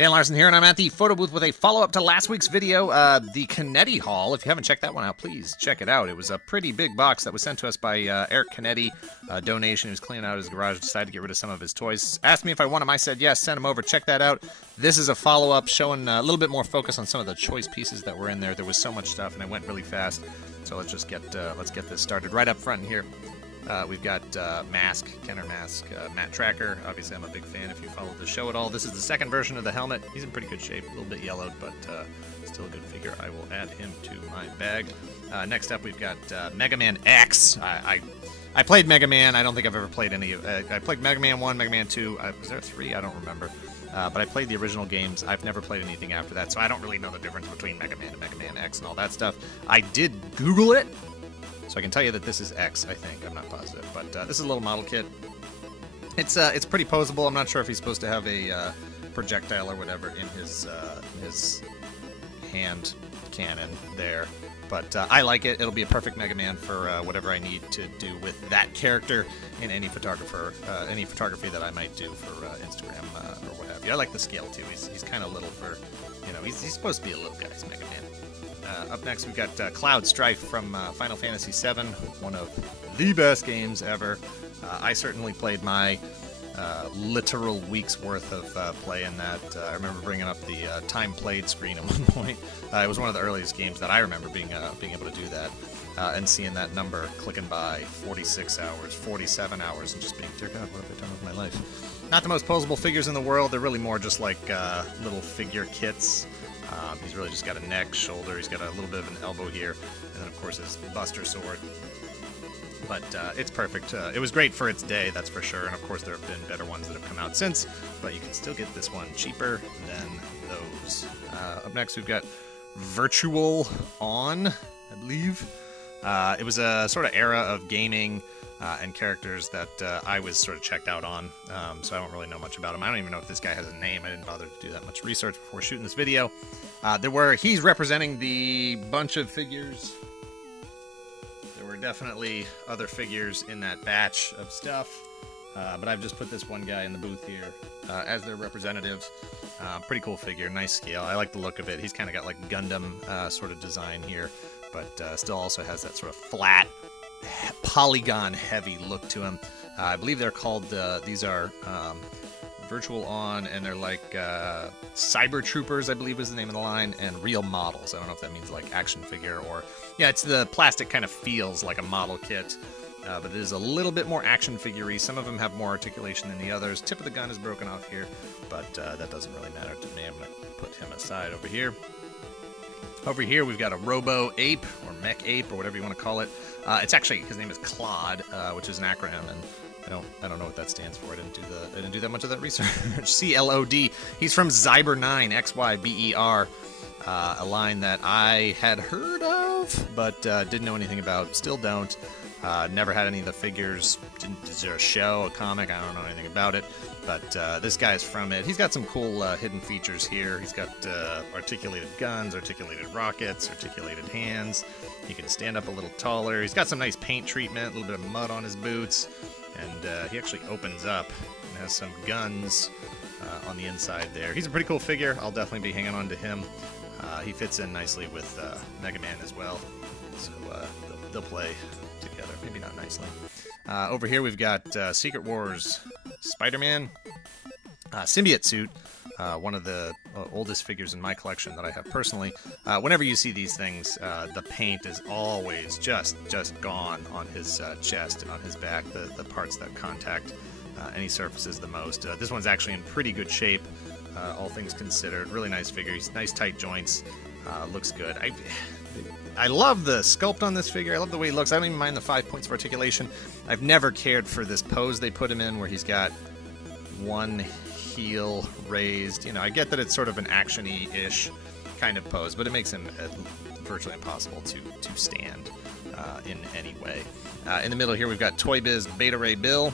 Dan Larson here, and I'm at the photo booth with a follow-up to last week's video, the Canete haul. If you haven't checked that one out, please check it out. It was a pretty big box that was sent to us by Eric Canete, a donation. He was cleaning out his garage, decided to get rid of some of his toys. Asked me if I want them. I said yes, send them over. Check that out. This is a follow-up showing a little bit more focus on some of the choice pieces that were in there. There was so much stuff, and it went really fast. So let's just get this started. Right up front here, we've got Kenner Mask, Matt Tracker. Obviously, I'm a big fan if you followed the show at all. This is the second version of the helmet. He's in pretty good shape, a little bit yellowed, but still a good figure. I will add him to my bag. Next up, we've got Megaman X. I played Mega Man. I don't think I've ever played any of I played Mega Man 1, Mega Man 2. Was there 3? I don't remember. But I played the original games. I've never played anything after that, so I don't really know the difference between Mega Man and Mega Man X and all that stuff. I did Google it, so I can tell you that this is X, I think. I'm not positive. But this is a little model kit. It's pretty posable. I'm not sure if he's supposed to have a projectile or whatever in his hand cannon there. But I like it. It'll be a perfect Mega Man for whatever I need to do with that character in any photography that I might do for Instagram or what have you. I like the scale too. He's kind of little for, he's supposed to be a little guy. He's Mega Man. Up next, we've got Cloud Strife from Final Fantasy VII, one of the best games ever. I certainly played my literal week's worth of play in that. I remember bringing up the time played screen at one point. It was one of the earliest games that I remember being able to do that, and seeing that number clicking by 46 hours, 47 hours, and just being, dear God, what have I done with my life? Not the most posable figures in the world. They're really more just like little figure kits. He's really just got a neck, shoulder. He's got a little bit of an elbow here, and then of course his Buster Sword. But it's perfect. It was great for its day, that's for sure. And of course, there have been better ones that have come out since. But you can still get this one cheaper than those. Up next, we've got Virtual On, I believe. It was a sort of era of gaming and characters that I was sort of checked out on. So I don't really know much about him. I don't even know if this guy has a name. I didn't bother to do that much research before shooting this video. He's representing the bunch of figures. There were definitely other figures in that batch of stuff, but I've just put this one guy in the booth here as their representatives. Pretty cool figure, nice scale. I like the look of it. He's kind of got like Gundam sort of design here, but still also has that sort of flat, polygon-heavy look to him. I believe they're called, these are Virtual On, and they're like Cyber Troopers, I believe is the name of the line, and real models. I don't know if that means like action figure or... Yeah, it's the plastic kind of feels like a model kit, but it is a little bit more action figure-y. Some of them have more articulation than the others. Tip of the gun is broken off here, but that doesn't really matter to me. I'm going to put him aside over here. Over here, we've got a Robo Ape, or Mech Ape, or whatever you want to call it. It's actually, his name is Claude, which is an acronym, and I don't know what that stands for. I didn't do that much of that research. CLOD. He's from Zyber 9, XYBER, a line that I had heard of, but didn't know anything about. Still don't. Never had any of the figures. Is there a show, a comic? I don't know anything about it. But this guy's from it. He's got some cool hidden features here. He's got articulated guns, articulated rockets, articulated hands. He can stand up a little taller. He's got some nice paint treatment, a little bit of mud on his boots. And he actually opens up and has some guns on the inside there. He's a pretty cool figure. I'll definitely be hanging on to him. He fits in nicely with Mega Man as well. So they'll play together. Maybe not nicely. Over here we've got Secret Wars Spider-Man symbiote suit. One of the oldest figures in my collection that I have personally. Whenever you see these things, the paint is always just gone on his chest and on his back, the parts that contact any surfaces the most. This one's actually in pretty good shape, all things considered. Really nice figure. He's nice tight joints. Looks good. I love the sculpt on this figure. I love the way he looks. I don't even mind the 5 points of articulation. I've never cared for this pose they put him in where he's got one heel raised. I get that it's sort of an action-y-ish kind of pose, but it makes him virtually impossible to stand in any way. In the middle here, we've got Toy Biz Beta Ray Bill.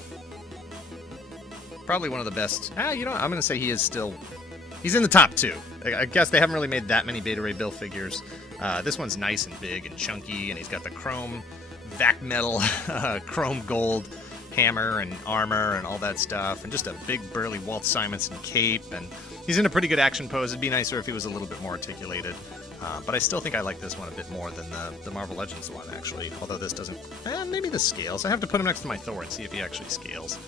Probably one of the best. I'm going to say he's in the top 2. I guess they haven't really made that many Beta Ray Bill figures. This one's nice and big and chunky, and he's got the chrome vac metal, chrome gold hammer and armor and all that stuff, and just a big burly Walt Simonson cape, and He's in a pretty good action pose. It'd be nicer if he was a little bit more articulated. But I still think I like this one a bit more than the Marvel Legends one, actually. Although this doesn't... maybe this scales. I have to put him next to my Thor and see if he actually scales.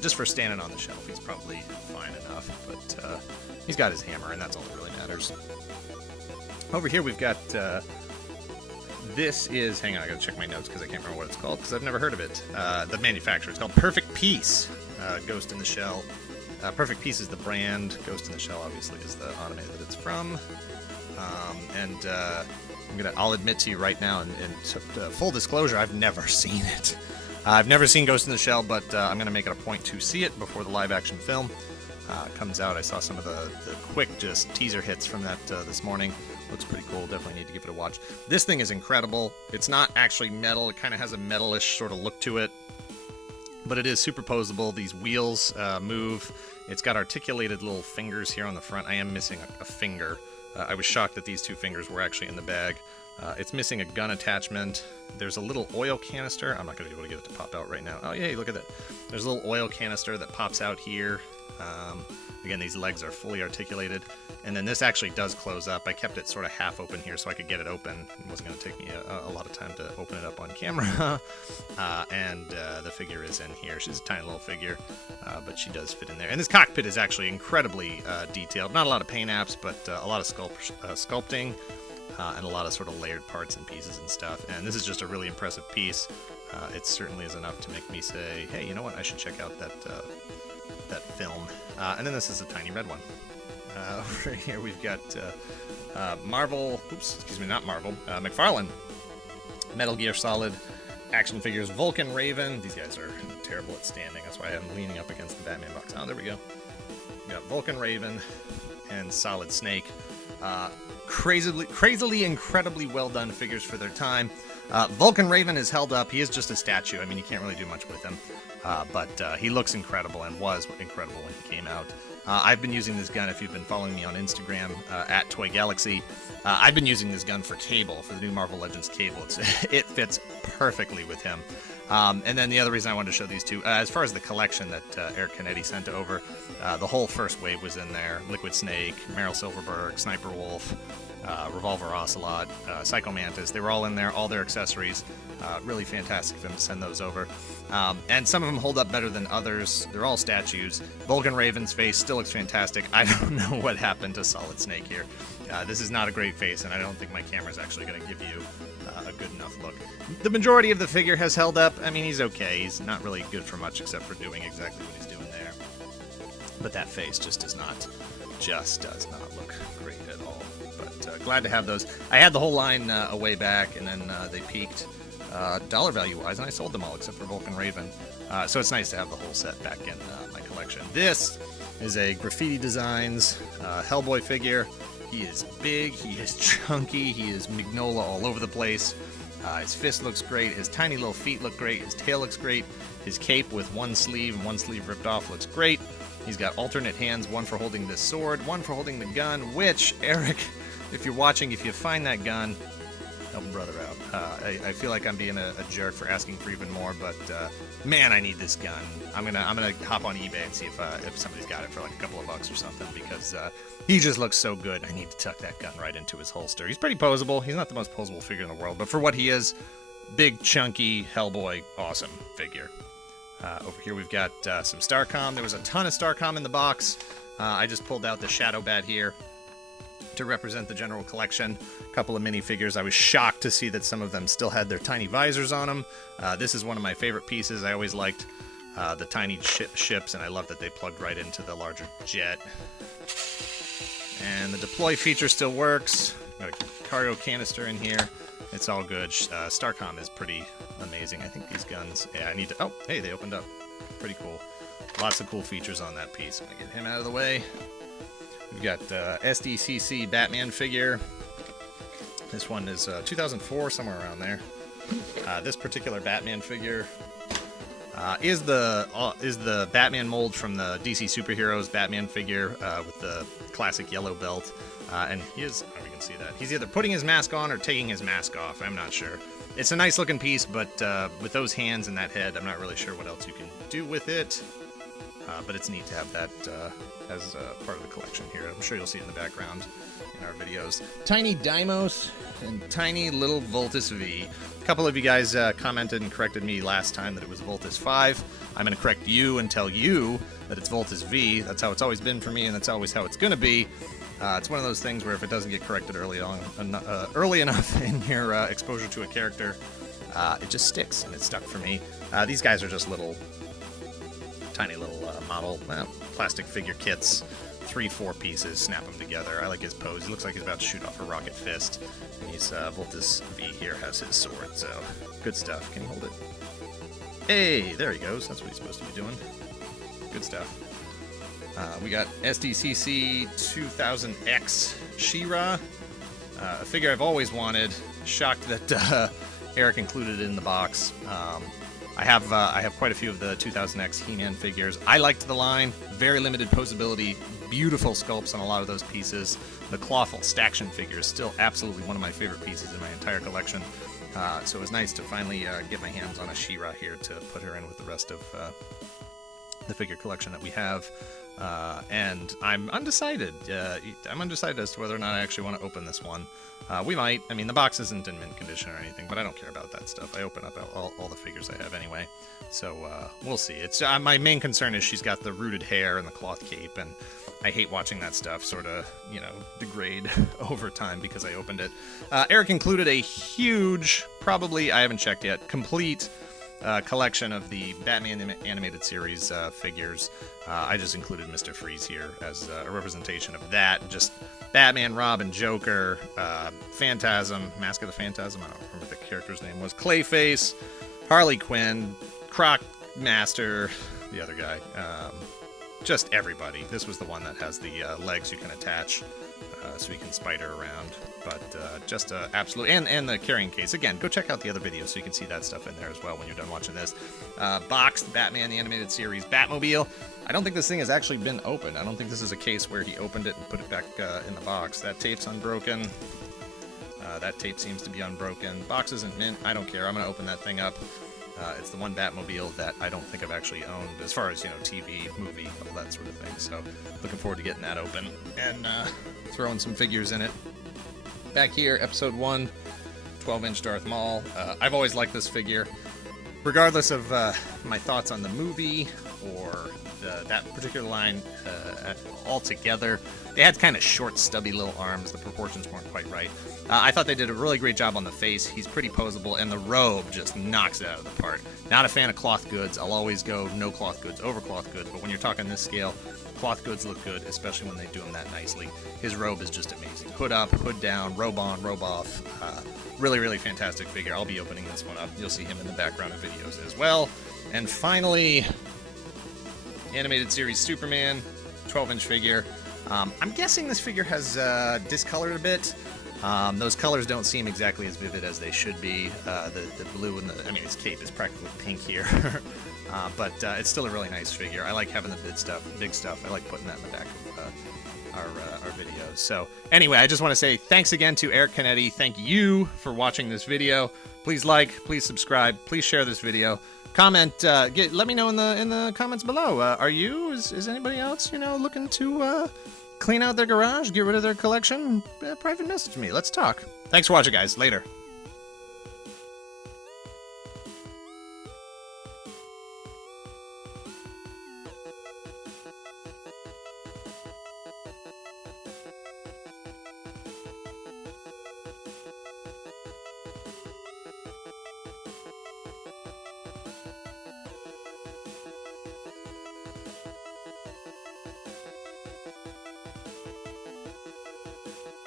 Just for standing on the shelf, he's probably fine enough. But he's got his hammer, and that's all that really matters. Over here, we've got... this is... Hang on, I gotta check my notes because I can't remember what it's called, because I've never heard of it. The manufacturer. It's called Perfect Peace. Ghost in the Shell. Perfect Peace is the brand. Ghost in the Shell, obviously, is the anime that it's from. I'll admit to you right now, and full disclosure, I've never seen it. I've never seen Ghost in the Shell, but I'm going to make it a point to see it before the live-action film comes out. I saw some of the quick just teaser hits from that this morning. Looks pretty cool. Definitely need to give it a watch. This thing is incredible. It's not actually metal. It kind of has a metalish sort of look to it, but it is superposable. These wheels move. It's got articulated little fingers here on the front. I am missing a finger. I was shocked that these two fingers were actually in the bag. It's missing a gun attachment. There's a little oil canister. I'm not going to be able to get it to pop out right now. Oh, yeah, look at that. There's a little oil canister that pops out here. Again, these legs are fully articulated. And then this actually does close up. I kept it sort of half open here so I could get it open. It wasn't going to take me a lot of time to open it up on camera. The figure is in here. She's a tiny little figure, but she does fit in there. And this cockpit is actually incredibly detailed. Not a lot of paint apps, but a lot of sculpting and a lot of sort of layered parts and pieces and stuff. And this is just a really impressive piece. It certainly is enough to make me say, hey, you know what? I should check out that film. And then this is a tiny red one. Over here we've got Marvel, not Marvel, McFarlane, Metal Gear Solid action figures, Vulcan Raven. These guys are terrible at standing, that's why I'm leaning up against the Batman box. Oh, there we go. We got Vulcan Raven and Solid Snake. Crazily, incredibly well done figures for their time. Vulcan Raven is held up. He is just a statue. I mean, you can't really do much with him. But he looks incredible and was incredible when he came out. I've been using this gun, if you've been following me on Instagram, at Toy Galaxy. I've been using this gun for Cable, for the new Marvel Legends Cable. It fits perfectly with him. And then the other reason I wanted to show these two, as far as the collection that Eric Canete sent over, the whole first wave was in there. Liquid Snake, Meryl Silverberg, Sniper Wolf, Revolver Ocelot, Psycho Mantis. They were all in there, all their accessories. Really fantastic of him to send those over. And some of them hold up better than others. They're all statues. Vulcan Raven's face still looks fantastic. I don't know what happened to Solid Snake here. This is not a great face, and I don't think my camera's actually going to give you a good enough look. The majority of the figure has held up. I mean, he's okay. He's not really good for much except for doing exactly what he's doing there. But that face just does not look great at all. But glad to have those. I had the whole line a way back, and then they peaked dollar value wise, and I sold them all except for Vulcan Raven. So it's nice to have the whole set back in my collection. This is a Graffiti Designs Hellboy figure. He is big, he is chunky, he is Mignola all over the place. His fist looks great, his tiny little feet look great, his tail looks great, his cape with one sleeve and one sleeve ripped off looks great. He's got alternate hands, one for holding this sword, one for holding the gun, which, Eric, if you're watching, if you find that gun, help a brother out. I feel like I'm being a jerk for asking for even more, but man, I need this gun. I'm gonna hop on eBay and see if somebody's got it for like a couple of bucks or something, because he just looks so good. I need to tuck that gun right into his holster. He's pretty posable. He's not the most posable figure in the world, but for what he is, big, chunky, Hellboy, awesome figure. Over here we've got some Starcom. There was a ton of Starcom in the box. I just pulled out the Shadow Bat here to represent the general collection. A couple of minifigures. I was shocked to see that some of them still had their tiny visors on them. This is one of my favorite pieces. I always liked the tiny ships, and I love that they plugged right into the larger jet. And the deploy feature still works. Got a cargo canister in here. It's all good. Starcom is pretty amazing. I think these guns... Yeah, I need to... Oh, hey, they opened up. Pretty cool. Lots of cool features on that piece. I'm going to get him out of the way. We've got SDCC Batman figure. This one is 2004, somewhere around there. This particular Batman figure is the Batman mold from the DC Superheroes Batman figure with the classic yellow belt. And he is, oh, you can see that. He's either putting his mask on or taking his mask off. I'm not sure. It's a nice looking piece, but with those hands and that head, I'm not really sure what else you can do with it. but it's neat to have that as part of the collection here. I'm sure you'll see it in the background in our videos. Tiny Deimos and tiny little Voltus V. A couple of you guys commented and corrected me last time that it was Voltus 5. I'm going to correct you and tell you that it's Voltus V. That's how it's always been for me, and that's always how it's going to be. It's one of those things where if it doesn't get corrected early enough in your exposure to a character, it just sticks, and it stuck for me. These guys are just tiny little model plastic figure kits. 3-4 pieces, snap them together. I like his pose. He looks like he's about to shoot off a rocket fist. And he's Voltus V here has his sword, so good stuff. Can you hold it? Hey, there he goes. That's what he's supposed to be doing. Good stuff. We got SDCC 2000X She-Ra, a figure I've always wanted. Shocked that Eric included it in the box. I have quite a few of the 2000X He-Man figures. I liked the line. Very limited posability. Beautiful sculpts on a lot of those pieces. The Clawful Staction figure is still absolutely one of my favorite pieces in my entire collection. So it was nice to finally get my hands on a She-Ra here to put her in with the rest of the figure collection that we have. And I'm undecided. I'm undecided as to whether or not I actually want to open this one. We might. I mean, the box isn't in mint condition or anything, but I don't care about that stuff. I open up all the figures I have anyway. So we'll see. It's my main concern is she's got the rooted hair and the cloth cape, and I hate watching that stuff sort of, degrade over time because I opened it. Eric included a huge, probably, I haven't checked yet, complete collection of the Batman animated series figures. I just included Mr. Freeze here as a representation of that. Just Batman, Robin, Joker, Phantasm, Mask of the Phantasm, I don't remember what the character's name was, Clayface, Harley Quinn, Croc Master, the other guy, just everybody. This was the one that has the legs you can attach so you can spider around. But just absolute, and the carrying case. Again, go check out the other videos so you can see that stuff in there as well when you're done watching this. Boxed Batman, the animated series, Batmobile. I don't think this thing has actually been opened. I don't think this is a case where he opened it and put it back in the box. That tape's unbroken. That tape seems to be unbroken. Box isn't mint. I don't care. I'm going to open that thing up. It's the one Batmobile that I don't think I've actually owned as far as, TV, movie, all that sort of thing. So looking forward to getting that open and throwing some figures in it. Back here, episode 1, 12-inch Darth Maul. I've always liked this figure. Regardless of my thoughts on the movie or that particular line altogether, they had kind of short, stubby little arms. The proportions weren't quite right. I thought they did a really great job on the face. He's pretty posable, and the robe just knocks it out of the park. Not a fan of cloth goods. I'll always go no cloth goods over cloth goods, but when you're talking this scale, cloth goods look good, especially when they do them that nicely. His robe is just amazing. Hood up, hood down, robe on, robe off. Really, really fantastic figure. I'll be opening this one up. You'll see him in the background of videos as well. And finally, animated series Superman, 12-inch figure. I'm guessing this figure has discolored a bit. Those colors don't seem exactly as vivid as they should be. The blue and his cape is practically pink here. But it's still a really nice figure. I like having the big stuff. I like putting that in the back of our videos. So anyway, I just want to say thanks again to Eric Canete. Thank you for watching this video. Please like, please subscribe, please share this video. Comment, let me know in the comments below. Is anybody else, looking to clean out their garage, get rid of their collection? Private message me. Let's talk. Thanks for watching, guys. Later.